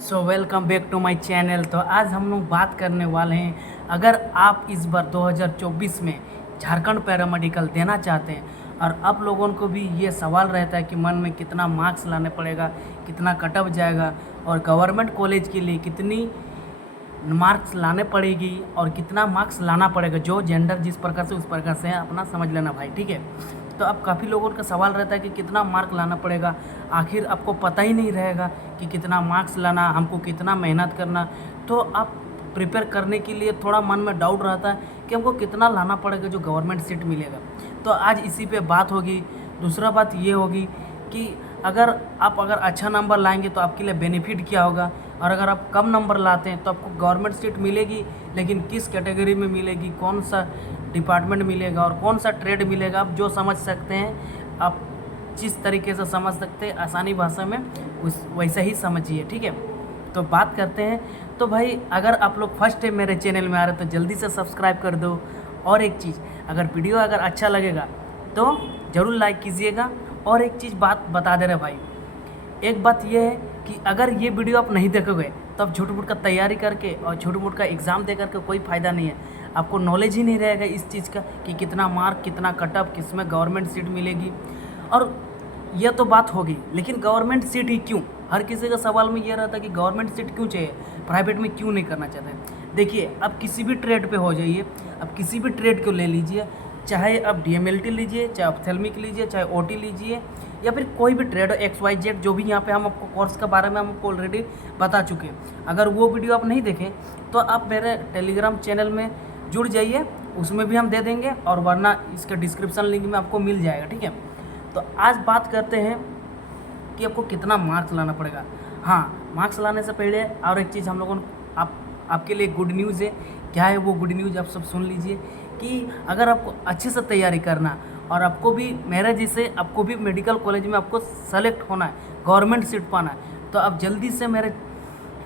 So welcome back to my channel. तो आज हम लोग बात करने वाले हैं, अगर आप इस बार 2024 में झारखंड पैरामेडिकल देना चाहते हैं और आप लोगों को भी ये सवाल रहता है कि मन में कितना मार्क्स लाने पड़ेगा, कितना कट ऑफ जाएगा और गवर्नमेंट कॉलेज के लिए कितनी मार्क्स लाने पड़ेगी और कितना मार्क्स लाना पड़ेगा, जो जेंडर जिस प्रकार से उस प्रकार से अपना समझ लेना भाई, ठीक है। तो अब काफ़ी लोगों का सवाल रहता है कि कितना मार्क लाना पड़ेगा, आखिर आपको पता ही नहीं रहेगा कि कितना मार्क्स लाना, हमको कितना मेहनत करना। तो आप प्रिपेयर करने के लिए थोड़ा मन में डाउट रहता है कि हमको कितना लाना पड़ेगा जो गवर्नमेंट सीट मिलेगा। तो आज इसी पे बात होगी। दूसरा बात ये होगी कि अगर अच्छा नंबर लाएंगे तो आपके लिए बेनिफिट क्या होगा, और अगर आप कम नंबर लाते हैं तो आपको गवर्नमेंट सीट मिलेगी, लेकिन किस कैटेगरी में मिलेगी, कौन सा डिपार्टमेंट मिलेगा और कौन सा ट्रेड मिलेगा, आप जो समझ सकते हैं, आप जिस तरीके से समझ सकते हैं आसानी भाषा में उस वैसे ही समझिए, ठीक है। तो बात करते हैं। तो भाई अगर आप लोग फर्स्ट टाइम मेरे चैनल में आ रहे हैं तो जल्दी से सब्सक्राइब कर दो। और एक चीज़, अगर वीडियो अच्छा लगेगा तो ज़रूर लाइक कीजिएगा। और एक चीज़ बात बता दे रहे भाई, एक बात यह है कि अगर ये वीडियो आप नहीं देखोगे तो आप झूठ मूठ का तैयारी करके और झूठ मूठ का एग्ज़ाम दे करके कोई फ़ायदा नहीं है। आपको नॉलेज ही नहीं रहेगा इस चीज़ का कि कितना मार्क, कितना कटअप, किस में गवर्नमेंट सीट मिलेगी। और यह तो बात होगी, लेकिन गवर्नमेंट सीट ही क्यों? हर किसी का सवाल में ये रहता है कि गवर्नमेंट सीट क्यों चाहिए, प्राइवेट में क्यों नहीं करना चाहते। देखिए, आप किसी भी ट्रेड पे हो जाइए, आप किसी भी ट्रेड को ले लीजिए, चाहे आप DMLT लीजिए, चाहे ऑप्थेल्मिक लीजिए, चाहे OT लीजिए, या फिर कोई भी ट्रेड XYZ, जो भी यहाँ पे हम आपको कोर्स के बारे में हम आपको ऑलरेडी बता चुके हैं। अगर वो वीडियो आप नहीं देखें तो आप मेरे टेलीग्राम चैनल में जुड़ जाइए, उसमें भी हम दे देंगे, और वरना इसके डिस्क्रिप्शन लिंक में आपको मिल जाएगा, ठीक है। तो आज बात करते हैं कि आपको कितना मार्क्स लाना पड़ेगा। हाँ, मार्क्स लाने से पहले और एक चीज़ हम लोगों आपके लिए गुड न्यूज़ है। क्या है वो गुड न्यूज़, आप सब सुन लीजिए कि अगर आपको अच्छे से तैयारी करना और आपको भी मेरे जैसे आपको भी मेडिकल कॉलेज में आपको सेलेक्ट होना है, गवर्नमेंट सीट पाना है, तो आप जल्दी से मेरे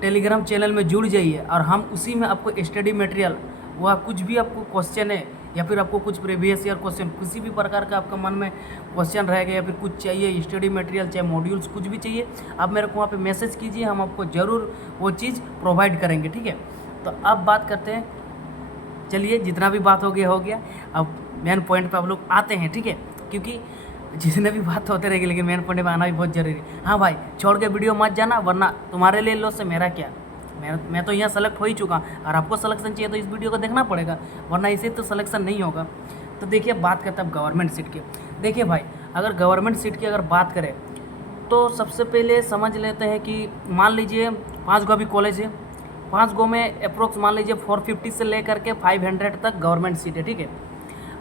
टेलीग्राम चैनल में जुड़ जाइए और हम उसी में आपको स्टडी मटेरियल, वह कुछ भी आपको क्वेश्चन है या फिर आपको कुछ प्रीवियस ईयर क्वेश्चन, किसी भी प्रकार का आपका मन में क्वेश्चन रहेगा या फिर कुछ चाहिए स्टडी मटेरियल, चाहे मॉड्यूल्स, कुछ भी चाहिए, आप मेरे को वहाँ पे मैसेज कीजिए, हम आपको ज़रूर वो चीज़ प्रोवाइड करेंगे, ठीक है। तो अब बात करते हैं, चलिए जितना भी बात हो गया, अब मेन पॉइंट पे आप लोग आते हैं, ठीक है, क्योंकि जितने भी बात होते रहेगी लेकिन मेन पॉइंट पे आना भी बहुत जरूरी है। हाँ भाई, छोड़ के वीडियो मत जाना, वरना तुम्हारे लिए लॉस से मेरा क्या। मैं तो यहाँ सेलेक्ट हो ही चुका, और आपको सिलेक्शन चाहिए तो इस वीडियो को देखना पड़ेगा, वरना इसे तो सिलेक्शन नहीं होगा। तो देखिए, बात करते हैं अब गवर्नमेंट सीट की। देखिए भाई, अगर गवर्नमेंट सीट की अगर बात करें तो सबसे पहले समझ लेते हैं कि मान लीजिए 5 गो भी कॉलेज है, 5 गो में अप्रोक्स मान लीजिए 450 से लेकर के 500 तक गवर्नमेंट सीट है, ठीक है।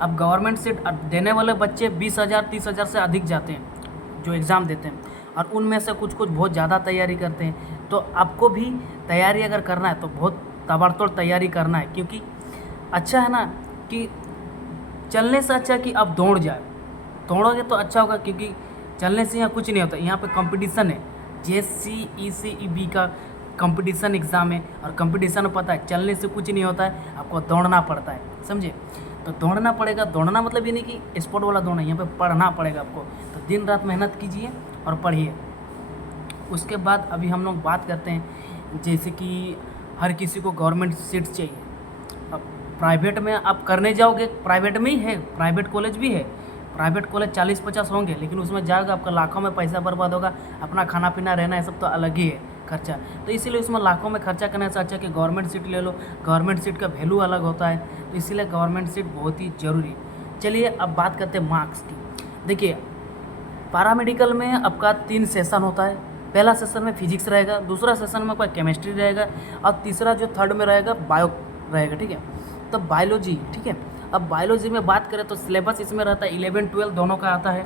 अब गवर्नमेंट सीट देने वाले बच्चे 20,000 30,000 से अधिक जाते हैं जो एग्ज़ाम देते हैं, और उनमें से कुछ बहुत ज़्यादा तैयारी करते हैं। तो आपको भी तैयारी अगर करना है तो बहुत ताबड़तोड़ तैयारी करना है, क्योंकि अच्छा है ना कि चलने से अच्छा कि आप दौड़ जाए, दौड़ोगे तो अच्छा होगा, क्योंकि चलने से यहाँ कुछ नहीं होता। यहाँ पे कंपटीशन है, JC ECEB का कंपटीशन एग्ज़ाम है, और कंपटीशन में पता है चलने से कुछ नहीं होता है, आपको दौड़ना पड़ता है, समझे। तो दौड़ना पड़ेगा, दौड़ना मतलब ये नहीं कि स्पोर्ट वाला दौड़ना, यहाँ पे पढ़ना पड़ेगा आपको। तो दिन रात मेहनत कीजिए और पढ़िए। उसके बाद अभी हम लोग बात करते हैं, जैसे कि हर किसी को गवर्नमेंट सीट चाहिए। अब प्राइवेट में आप करने जाओगे, प्राइवेट में ही है, प्राइवेट कॉलेज भी है, प्राइवेट कॉलेज 40-50 होंगे, लेकिन उसमें जाएगा आपका लाखों में पैसा बर्बाद होगा, अपना खाना पीना रहना है सब तो अलग ही है खर्चा। तो इसीलिए उसमें लाखों में खर्चा करने से अच्छा कि गवर्नमेंट सीट ले लो। गवर्नमेंट सीट का वैल्यू अलग होता है, तो इसीलिए गवर्नमेंट सीट बहुत ही ज़रूरी। चलिए अब बात करते हैं मार्क्स की। देखिए, पैरामेडिकल में आपका 3 सेशन होता है। पहला सेशन में फिजिक्स रहेगा, दूसरा सेशन में कोई केमिस्ट्री रहेगा, और तीसरा जो थर्ड में रहेगा बायो रहेगा, ठीक है। तो बायोलॉजी, ठीक है। अब बायोलॉजी में बात करें तो सिलेबस इसमें रहता है 11-12 दोनों का आता है।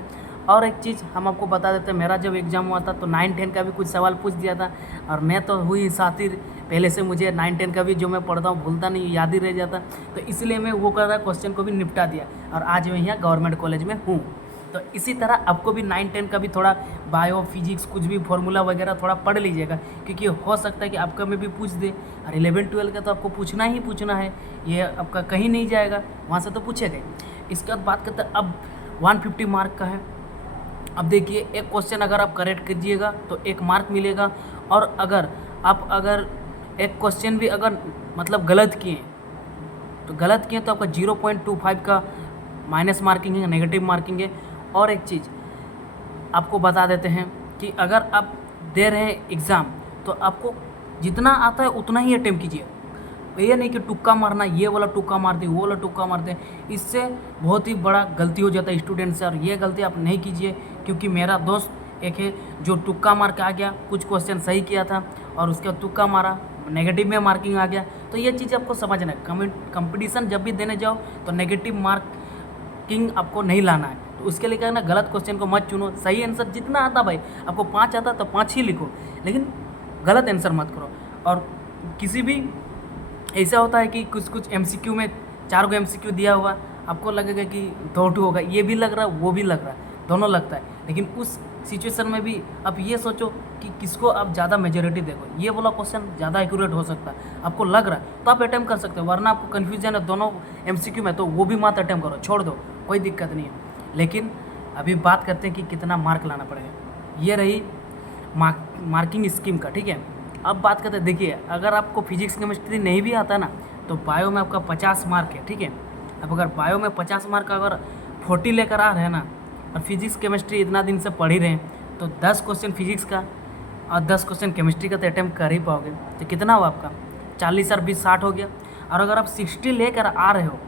और एक चीज़ हम आपको बता देते हैं, मेरा जब एग्ज़ाम हुआ था तो 9-10 का भी कुछ सवाल पूछ दिया था, और मैं तो हुई शातिर पहले से, मुझे 9-10 का भी जो मैं पढ़ता हूँ भूलता नहीं, याद ही रह जाता। तो इसलिए मैं वो कर रहा क्वेश्चन को भी निपटा दिया, और आज मैं यहाँ गवर्नमेंट कॉलेज में हूँ। तो इसी तरह आपको भी 9-10 का भी थोड़ा बायो फिजिक्स कुछ भी फार्मूला वगैरह थोड़ा पढ़ लीजिएगा, क्योंकि हो सकता है कि आपका में भी पूछ दे। और 11-12 का तो आपको पूछना ही पूछना है, ये आपका कहीं नहीं जाएगा, वहाँ से तो पूछेगा। इसके बाद बात करते हैं, अब 150 मार्क का है। अब देखिए, एक क्वेश्चन अगर आप करेक्ट कीजिएगा तो 1 मार्क मिलेगा, और अगर एक क्वेश्चन भी अगर मतलब गलत किए तो आपका 0.25 का माइनस मार्किंग है, नेगेटिव मार्किंग है। और एक चीज़ आपको बता देते हैं कि अगर आप दे रहे हैं एग्ज़ाम तो आपको जितना आता है उतना ही अटेम्प्ट कीजिए। ये नहीं कि तुक्का मारना, ये वाला तुक्का मारते वो वाला तुक्का मारते, इससे बहुत ही बड़ा गलती हो जाता है स्टूडेंट से। और ये गलती आप नहीं कीजिए, क्योंकि मेरा दोस्त एक है जो तुक्का मार के आ गया, कुछ क्वेश्चन सही किया था और उसका तुक्का मारा, नेगेटिव में मार्किंग आ गया। तो ये चीज़ आपको समझना है, कंपटीशन जब भी देने जाओ तो नेगेटिव मार्किंग आपको नहीं लाना है। तो उसके लिए क्या है ना, गलत क्वेश्चन को मत चुनो, सही आंसर जितना आता भाई, आपको 5 आता तो 5 ही लिखो, लेकिन गलत आंसर मत करो। और किसी भी ऐसा होता है कि कुछ एमसीक्यू में 4 गो एमसीक्यू दिया हुआ, आपको लगेगा कि 2 होगा, ये भी लग रहा है वो भी लग रहा है, दोनों लगता है। लेकिन उस सिचुएशन में भी आप ये सोचो कि किसको आप ज़्यादा मेजोरिटी देखो, ये वाला क्वेश्चन ज़्यादा एक्यूरेट हो सकता है, आपको लग रहा है तो आप अटैम्प्ट कर सकते हो। वरना आपको कन्फ्यूजन है दोनों एमसीक्यू में, तो वो भी मत अटैम्प्ट करो, छोड़ दो, कोई दिक्कत नहीं है। लेकिन अभी बात करते हैं कि कितना मार्क लाना पड़ेगा। ये रही मार्किंग स्कीम का, ठीक है। अब बात करते हैं, देखिए अगर आपको फिजिक्स केमिस्ट्री नहीं भी आता ना तो बायो में आपका 50 मार्क है, ठीक है। अब अगर बायो में 50 मार्क का अगर 40 लेकर आ रहे हैं ना, और फिजिक्स केमिस्ट्री इतना दिन से पढ़ ही रहे हैं, तो 10 क्वेश्चन फिजिक्स का और 10 क्वेश्चन केमिस्ट्री का तो अटैम्प्ट कर ही पाओगे। तो कितना हुआ आपका 40 और 20 60 हो गया। और अगर आप 60 लेकर आ रहे हो,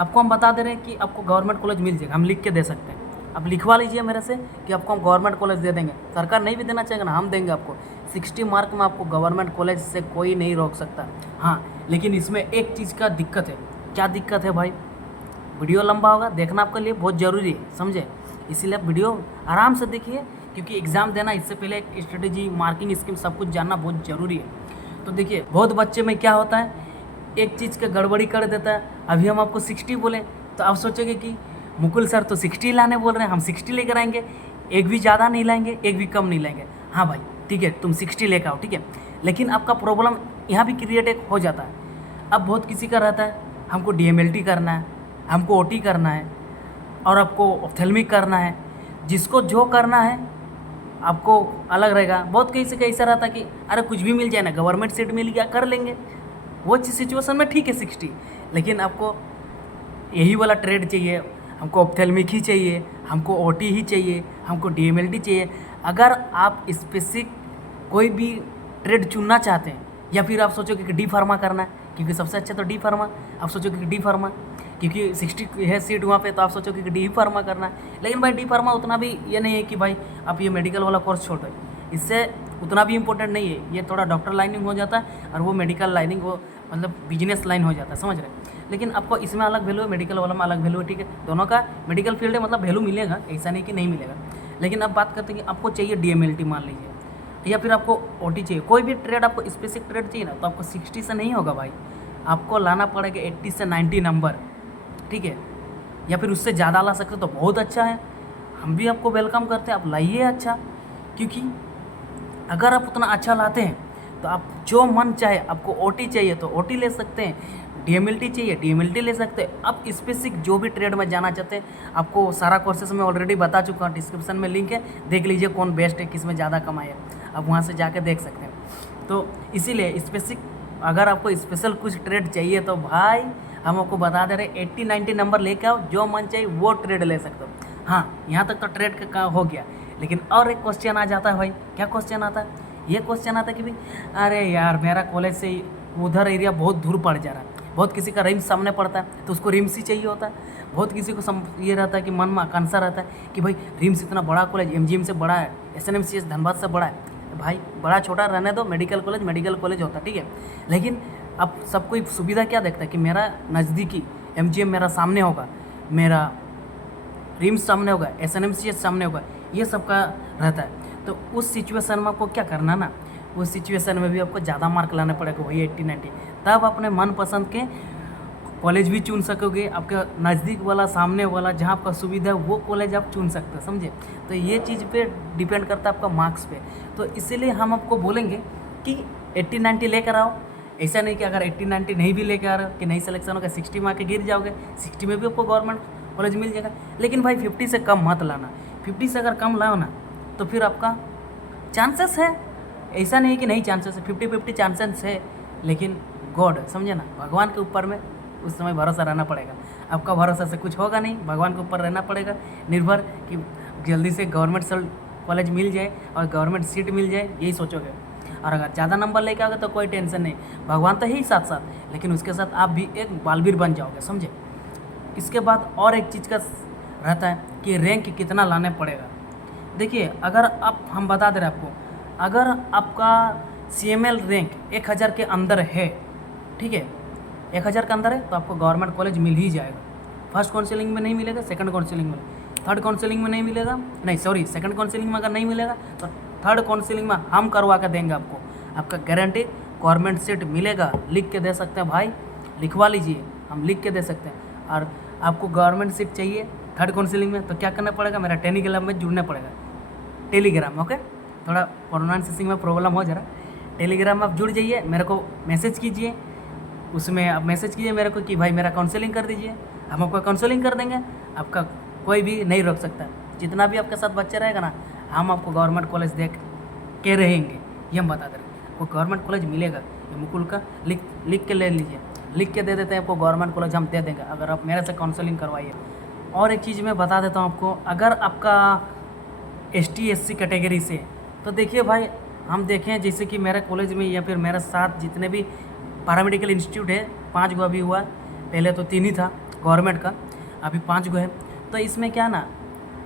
आपको हम बता दे रहे हैं कि आपको गवर्नमेंट कॉलेज मिल जाएगा, हम लिख के दे सकते हैं। आप लिखवा लीजिए मेरे से कि आपको हम गवर्नमेंट कॉलेज दे देंगे। सरकार नहीं भी देना चाहेगा ना, हम देंगे आपको। 60 मार्क में आपको गवर्नमेंट कॉलेज से कोई नहीं रोक सकता। हाँ, लेकिन इसमें एक चीज़ का दिक्कत है। क्या दिक्कत है भाई? वीडियो लंबा होगा, देखना आपके लिए बहुत ज़रूरी है, समझे। इसीलिए आप वीडियो आराम से देखिए, क्योंकि एग्ज़ाम देना इससे पहले एक स्ट्रेटेजी, मार्किंग स्कीम सब कुछ जानना बहुत ज़रूरी है। तो देखिए, बहुत बच्चे में क्या होता है, एक चीज़ का गड़बड़ी कर देता है। अभी हम आपको 60 बोले तो आप सोचोगे कि मुकुल सर तो 60 लाने बोल रहे हैं, हम 60 लेकर आएंगे, एक भी ज़्यादा नहीं लाएंगे, एक भी कम नहीं लाएंगे। हाँ भाई ठीक है, तुम 60 लेकर आओ, ठीक है। लेकिन आपका प्रॉब्लम यहाँ भी क्रिएट हो जाता है। अब बहुत किसी का रहता है, हमको DMLT करना है, हमको OT करना है, और आपको ऑप्थेल्मिक करना है। जिसको जो करना है आपको अलग रहेगा। बहुत किसी का ऐसा रहता है कि अरे कुछ भी मिल जाए ना, गवर्नमेंट सीट मिल गया कर लेंगे, वो सिचुएशन में ठीक है 60। लेकिन आपको यही वाला ट्रेड चाहिए, हमको ऑप्थेल्मिक ही चाहिए, हमको OT ही चाहिए, हमको DMLT चाहिए। अगर आप स्पेसिफिक कोई भी ट्रेड चुनना चाहते हैं, या फिर आप सोचोगे कि D फार्मा करना है, क्योंकि सबसे अच्छा तो D फार्मा, आप सोचोगे कि D फार्मा, क्योंकि 60 है सीट वहाँ पे, तो आप सोचोगे कि D फार्मा करना है। लेकिन भाई D फार्मा उतना भी ये नहीं है कि भाई आप ये मेडिकल वाला कोर्स छोड़ दो, इससे उतना भी इम्पोर्टेंट नहीं है। ये थोड़ा डॉक्टर लाइनिंग हो जाता है, और वो मेडिकल लाइनिंग वो मतलब बिजनेस लाइन हो जाता है, समझ रहे। लेकिन आपको इसमें अलग वैल्यू है, मेडिकल वाला में अलग वैल्यू है, ठीक है। दोनों का मेडिकल फील्ड है, मतलब वैल्यू मिलेगा, ऐसा नहीं कि नहीं मिलेगा। लेकिन अब बात करते हैं कि आपको चाहिए DMLT मान लीजिए, या फिर आपको OT चाहिए, कोई भी ट्रेड आपको स्पेसिफिक ट्रेड चाहिए ना, तो आपको 60 से नहीं होगा भाई, आपको लाना पड़ेगा 80 से 90 नंबर, ठीक है। या फिर उससे ज़्यादा ला सकते तो बहुत अच्छा है, हम भी आपको वेलकम करते हैं, आप लाइए अच्छा। क्योंकि अगर आप उतना अच्छा लाते हैं तो आप जो मन चाहे, आपको OT चाहिए तो OT ले सकते हैं, DMLT चाहिए DMLT ले सकते हैं। आप स्पेसिफिक जो भी ट्रेड में जाना चाहते हैं, आपको सारा कोर्सेस में ऑलरेडी बता चुका हूँ, डिस्क्रिप्शन में लिंक है, देख लीजिए कौन बेस्ट है, किस में ज़्यादा कमाई है, आप वहाँ से जाके देख सकते हैं। तो इसीलिए स्पेसिफिक अगर आपको स्पेशल कुछ ट्रेड चाहिए तो भाई हम आपको बता दे रहे 80-90 नंबर लेके आओ, जो मन चाहिए वो ट्रेड ले सकते हो। हाँ, यहाँ तक तो ट्रेड का हो गया। लेकिन और एक क्वेश्चन आ जाता है भाई, क्या क्वेश्चन आता है? ये क्वेश्चन आता है कि भाई अरे यार मेरा कॉलेज से उधर एरिया बहुत दूर पड़ जा रहा है। बहुत किसी का रिम्स सामने पड़ता है तो उसको रिम्स ही चाहिए होता है। बहुत किसी को ये रहता है कि मन में आकांक्षा रहता है कि भाई रिम्स इतना बड़ा कॉलेज, MGM से बड़ा है, SNMCS धनबाद से बड़ा है। भाई बड़ा छोटा रहने दो, मेडिकल कॉलेज होता है, ठीक है। लेकिन अब सब कोई सुविधा क्या देखता है कि मेरा नज़दीकी MGM मेरा सामने होगा, मेरा रिम्स सामने होगा, SNMCS सामने होगा, ये सब का रहता है। तो उस सिचुएशन में आपको क्या करना ना, उस सिचुएशन में भी आपको ज़्यादा मार्क लाने पड़ेगा, वही 80-90, तब अपने मनपसंद के कॉलेज भी चुन सकोगे। आपके नज़दीक वाला, सामने वाला, जहाँ आपका सुविधा है वो कॉलेज आप चुन सकते हो, समझे। तो ये चीज़ पे डिपेंड करता है आपका मार्क्स पे। तो इसीलिए हम आपको बोलेंगे कि 80-90 लेकर आओ। ऐसा नहीं कि अगर 80-90 नहीं भी लेकर आ रहे हो कि नहीं सिलेक्शन होगा, 60 में आके गिर जाओगे, 60 में भी आपको गवर्नमेंट कॉलेज मिल जाएगा। लेकिन भाई 50 से कम मत लाना। 50 से अगर कम लाओ ना तो फिर आपका चांसेस है ऐसा नहीं है कि नहीं चांसेस है, 50-50 चांसेस है, लेकिन गॉड, समझे ना, भगवान के ऊपर में उस समय भरोसा रहना पड़ेगा। आपका भरोसा से कुछ होगा नहीं, भगवान के ऊपर रहना पड़ेगा निर्भर कि जल्दी से गवर्नमेंट कॉलेज मिल जाए और गवर्नमेंट सीट मिल जाए, यही सोचोगे। और अगर ज़्यादा नंबर लेके आओगे तो कोई टेंशन नहीं, भगवान तो है ही साथ साथ, लेकिन उसके साथ आप भी एक बालवीर बन जाओगे, समझे। इसके बाद और एक चीज़ का रहता है कि रैंक कितना लाने पड़ेगा। देखिए, अगर हम बता दे रहे आपको, अगर आपका CML रैंक 1000 के अंदर है, ठीक है, 1000 के अंदर है तो आपको गवर्नमेंट कॉलेज मिल ही जाएगा। फर्स्ट काउंसिलिंग में नहीं मिलेगा, सेकंड काउंसिलिंग में, थर्ड काउंसिलिंग में नहीं मिलेगा, नहीं सॉरी, सेकंड काउंसिलिंग में अगर नहीं मिलेगा तो थर्ड काउंसिलिंग में हम करवा कर देंगे आपको, आपका गारंटी गवर्नमेंट सीट मिलेगा। लिख के दे सकते हैं भाई, लिखवा लीजिए, हम लिख के दे सकते हैं। और आपको गवर्नमेंट सीट चाहिए थर्ड काउंसिलिंग में तो क्या करना पड़ेगा, मेरा टेलीग्राम में जुड़ना पड़ेगा। टेलीग्राम, ओके, थोड़ा प्रोनाउंसिएशन में प्रॉब्लम हो जा रहा है। टेलीग्राम में आप जुड़ जाइए, मेरे को मैसेज कीजिए, उसमें आप मैसेज कीजिए मेरे को कि भाई मेरा काउंसलिंग कर दीजिए, हम आपका काउंसलिंग कर देंगे। आपका कोई भी नहीं रोक सकता, जितना भी आपके साथ बच्चा रहेगा ना, हम आपको गवर्नमेंट कॉलेज देख के रहेंगे, ये हम बता दे रहे हैं। वो गवर्नमेंट कॉलेज मिलेगा, ये मुकुल का लिख के ले लीजिए, लिख के दे देते हैं आपको, गवर्नमेंट कॉलेज हम दे देंगे अगर आप मेरे से काउंसलिंग करवाइए। और एक चीज़ मैं बता देता हूँ आपको, अगर आपका ST SC कैटेगरी से, तो देखिए भाई, हम देखें जैसे कि मेरे कॉलेज में या फिर मेरे साथ जितने भी पैरामेडिकल इंस्टीट्यूट है, 5 गो अभी हुआ, पहले तो 3 ही था गवर्नमेंट का, अभी 5 गो है। तो इसमें क्या ना,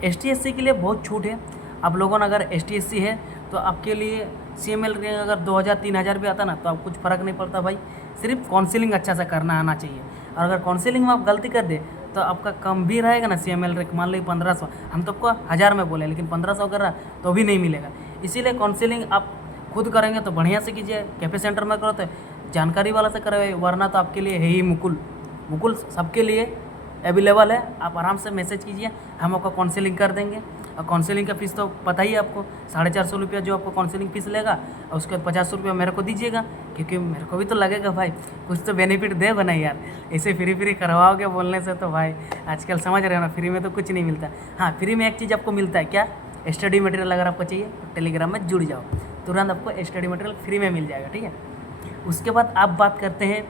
ST SC के लिए बहुत छूट है। आप लोगों ने अगर ST SC है तो आपके लिए CML रैंक अगर 2000-3000 भी आता ना तो आप कुछ फ़र्क नहीं पड़ता भाई, सिर्फ काउंसिलिंग अच्छा से करना आना चाहिए। और अगर काउंसिलिंग में आप गलती कर दे तो आपका कम भी रहेगा ना CML रैंक, मान लो 1500, हम तो आपको 1000 में बोले, लेकिन 1500 कर रहा तो भी नहीं मिलेगा। इसीलिए काउंसिलिंग आप खुद करेंगे तो बढ़िया से कीजिए, कैफे सेंटर में करो तो जानकारी वाला से करें, वरना तो आपके लिए है ही मुकुल सबके लिए अवेलेबल है। आप आराम से मैसेज कीजिए, हम आपको काउंसलिंग कर देंगे। और काउंसलिंग का फ़ीस तो पता ही है आपको, 450 रुपया जो आपको काउंसलिंग फ़ीस लेगा, और उसके बाद 50 रुपया मेरे को दीजिएगा, क्योंकि मेरे को भी तो लगेगा भाई, कुछ तो बेनिफिट दे बना यार। ऐसे फ्री करवाओगे बोलने से तो भाई, आजकल समझ रहे हो ना, फ्री में तो कुछ नहीं मिलता। हाँ, फ्री में एक चीज़ आपको मिलता है, क्या, स्टडी मटेरियल अगर आपको चाहिए तो टेलीग्राम में जुड़ जाओ, तुरंत आपको स्टडी मटेरियल फ्री में मिल जाएगा, ठीक है। उसके बाद आप बात करते हैं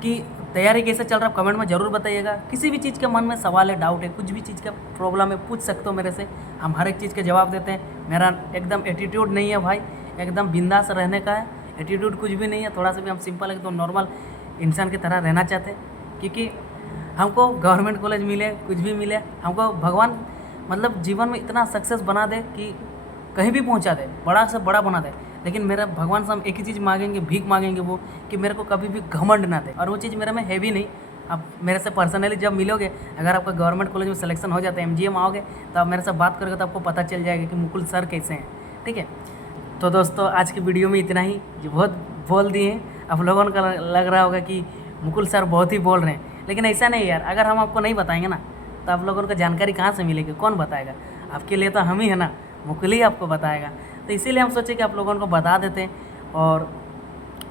कि तैयारी कैसे चल रहा है, कमेंट में ज़रूर बताइएगा। किसी भी चीज़ के मन में सवाल है, डाउट है, कुछ भी चीज़ का प्रॉब्लम है, पूछ सकते हो मेरे से, हम हर एक चीज़ के जवाब देते हैं। मेरा एकदम एटीट्यूड नहीं है भाई, एकदम बिंदास रहने का है, एटीट्यूड कुछ भी नहीं है, थोड़ा सा भी हम सिंपल एकदम नॉर्मल इंसान की तरह रहना चाहते हैं। क्योंकि हमको गवर्नमेंट कॉलेज मिले, कुछ भी मिले, हमको भगवान मतलब जीवन में इतना सक्सेस बना दे कि कहीं भी पहुंचा दे, बड़ा से बड़ा बना दे, लेकिन मेरा भगवान से हम एक ही चीज़ मांगेंगे, भीख मांगेंगे, वो कि मेरे को कभी भी घमंड ना दे। और वो चीज़ मेरे में है भी नहीं। आप मेरे से पर्सनली जब मिलोगे, अगर आपका गवर्नमेंट कॉलेज में सिलेक्शन हो जाता है, MGM आओगे, तो आप मेरे से बात करोगे तो आपको पता चल जाएगा कि मुकुल सर कैसे हैं, ठीक है। तो दोस्तों, आज की वीडियो में इतना ही, जो बहुत बोल दिए हैं, आप लोगों को लग रहा होगा कि मुकुल सर बहुत ही बोल रहे हैं, लेकिन ऐसा नहीं यार। अगर हम आपको नहीं बताएंगे ना तो आप लोगों को जानकारी कहाँ से मिलेगी, कौन बताएगा? आपके लिए तो हम ही है ना, मुकुल ही आपको बताएगा। तो इसीलिए हम सोचे कि आप लोगों को बता देते हैं, और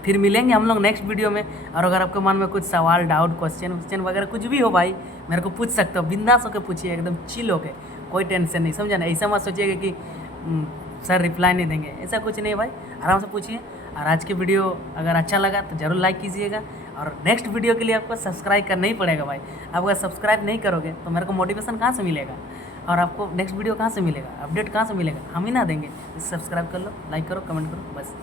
फिर मिलेंगे हम लोग नेक्स्ट वीडियो में। और अगर आपके मन में कुछ सवाल, डाउट, क्वेश्चन वगैरह कुछ भी हो भाई, मेरे को पूछ सकते हो, बिंदास होकर पूछिए, एकदम चिल होकर, कोई टेंशन नहीं, समझा ना। ऐसा मत सोचिएगा कि सर रिप्लाई नहीं देंगे, ऐसा कुछ नहीं भाई, आराम से पूछिए। और आज की वीडियो अगर अच्छा लगा तो ज़रूर लाइक कीजिएगा, और नेक्स्ट वीडियो के लिए आपको सब्सक्राइब करना ही पड़ेगा भाई। आप अगर सब्सक्राइब नहीं करोगे तो मेरे को मोटिवेशन कहाँ से मिलेगा, और आपको नेक्स्ट वीडियो कहाँ से मिलेगा, अपडेट कहाँ से मिलेगा, हम ही ना देंगे। सब्सक्राइब कर लो, लाइक करो, कमेंट करो, बस।